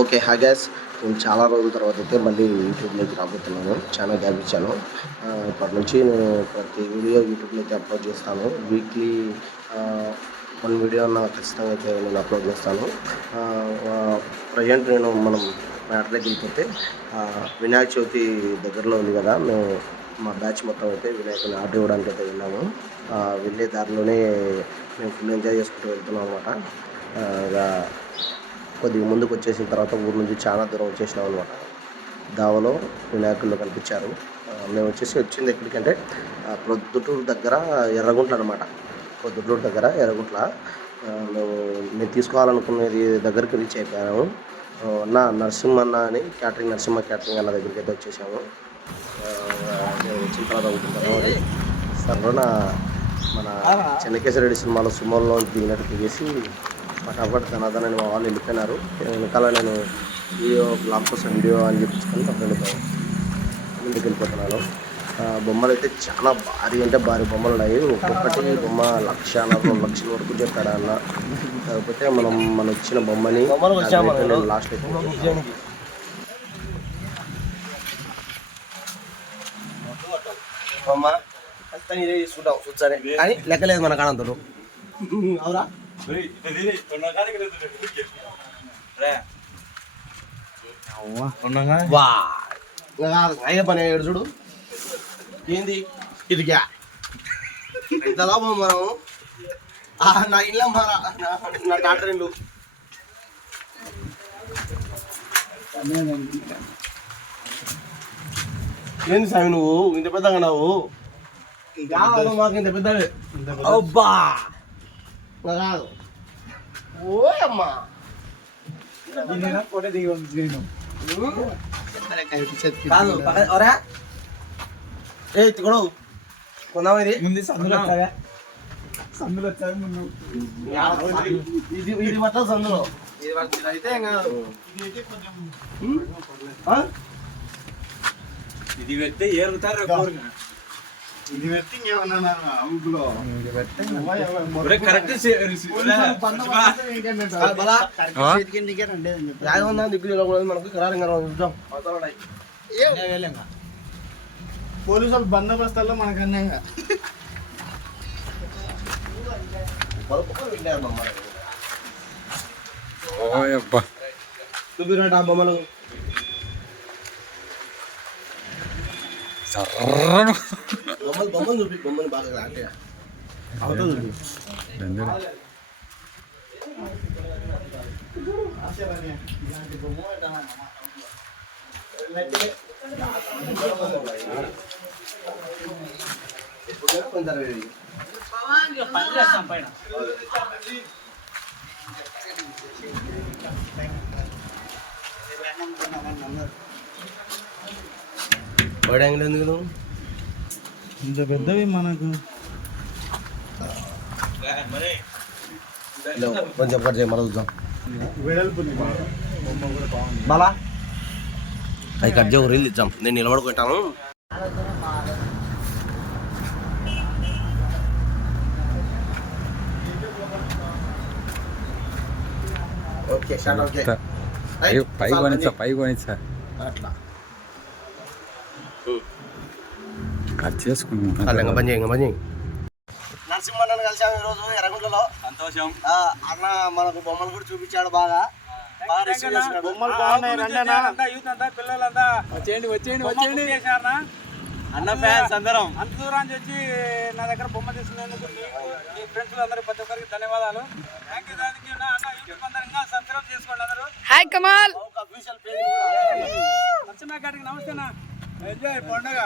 Okay. Hi guys. నేను చాలా రోజుల తర్వాత అయితే మళ్ళీ యూట్యూబ్‌లోకి రాబోతున్నాను. చాలా గ్యాప్ ఇచ్చాను. ఇప్పటి నుంచి నేను ప్రతి వీడియో యూట్యూబ్‌లో అయితే అప్లోడ్ చేస్తాను. వీక్లీ ఆహ్, 1 వీడియో అన్నా ఖచ్చితంగా అయితే నేను అప్లోడ్ చేస్తాను. ప్రెజెంట్ మనం మ్యాటర్‌లోకి వెళ్ళిపోతే వినాయక చవితి దగ్గరలో ఉంది కదా! మా బ్యాచ్ మొత్తం అయితే వినాయకుడిని ఆర్డర్ ఇవ్వడానికి అయితే వెళ్ళాము. వెళ్ళే దారిలోనే మేము ఫుల్ ఎంజాయ్ చేసుకుంటూ వెళ్తున్నాం అనమాట. ఇక కొద్దిగా ముందుకు వచ్చేసిన తర్వాత ఊరు నుంచి చాలా దూరం వచ్చేసినాం అనమాట. దావలో వినాయకుళ్ళు కనిపించారు. మేము వచ్చింది ఎక్కడికంటే ప్రొద్దుటూరు దగ్గర ఎర్రగుంట్ల అనమాట. ప్రొద్దుటూరు దగ్గర ఎర్రగుంట్ల. నేను తీసుకోవాలనుకునేది దగ్గరికి రీచ్ అయిపోయాము. నరసింహన్న అని నరసింహ క్యాటరింగ్ అన్న దగ్గరికి అయితే వచ్చేసాము. మేము వచ్చిన తర్వాత అనుకుంటాను సర్వన మన చెన్నకేశ్వరరెడ్డి సినిమాలో సుమోలో దిగినట్టు దిగేసి ఫటాఫట్ ధనాధనని మా వాళ్ళు వెళ్ళిపోయినారు. వెనకాల నేను బ్లాగ్ కోసం వీడియో అని చెప్పించుకొని మా ఫ్రెండ్తో ముందుకు వెళ్ళిపోతున్నాను. బొమ్మలు అయితే చాలా భారీ అంటే భారీ బొమ్మలు ఉన్నాయి. ఒక్కొక్కటి బొమ్మ 1,00,000 2 లక్షల వరకు చెప్పాడు అన్న. కాకపోతే మనం ఇచ్చిన బొమ్మని లాస్ట్ బొమ్మ అంతా నీరే తీసుకుంటాం చూసారే కానీ లెక్కలేదు మన కాడంతో అవురా. అయ్యే పని అయ్యాడు చూడు. ఏంది ఇదిగా ఎంత లాభం మనం నా ఇల్లు మారా నా డాక్టర్ ఇల్లు. ఏంది సామి నువ్వు ఇంత పెద్దగా నావు మాకు ఇంత పెద్ద అబ్బా కాదు. ఓయమ్మా తిగొడవు కొన్నావు ఇది ముందు సందులో వచ్చాయి ముందు ఇది మొత్తం సందులో అయితే ఇది పెడితే ఏరుతారు. ఇది పెడితే ఇంకేమన్నా అవుగులో కరెక్ట్ మనకు కరారంగా చూద్దాం. పోలీసులు బందోబస్తుల్లో మనకు అన్యాయంగా చూపిరాట బొమ్మలు బొమ్మలు చూపి బొమ్మలు బాగా అంటే అవుతుంది. పడంగిల్ ఎందుకు ఇంత పెద్దవి మనకు కొంచెం కట్ చేయ మళ్ళీ చూద్దాం. బాలా అది కట్ చేయ రీల్ ఇద్దాం. నేను నిలబడుకుంటాను. పై కొనిచ్చా అట్లా కట్ చేసుకున్నాం. నరసింహన్నను కలిసాము ఈరోజు ఎర్రగుంటలో. సంతోషం. అన్న మనకు బొమ్మలు కూడా చూపించాడు. బాగా బొమ్మలు బాగున్నాయి. పిల్లలంతా వచ్చేయండి అన్న ఫ్యాన్స్ అందరం అంత దూరాన్ని వచ్చి నా దగ్గర బొమ్మ తీసుకునేందుకు మీ ఫ్రెండ్స్ అందరూ ప్రతి ఒక్కరికి ధన్యవాదాలు. Thank you. దానికి యూట్యూబ్ అందరూ ఇంకా సబ్స్క్రైబ్ చేసుకోండి అందరూ. Hi Kamal official page. నమస్తేనా. ఎంజాయ్ పండుగ.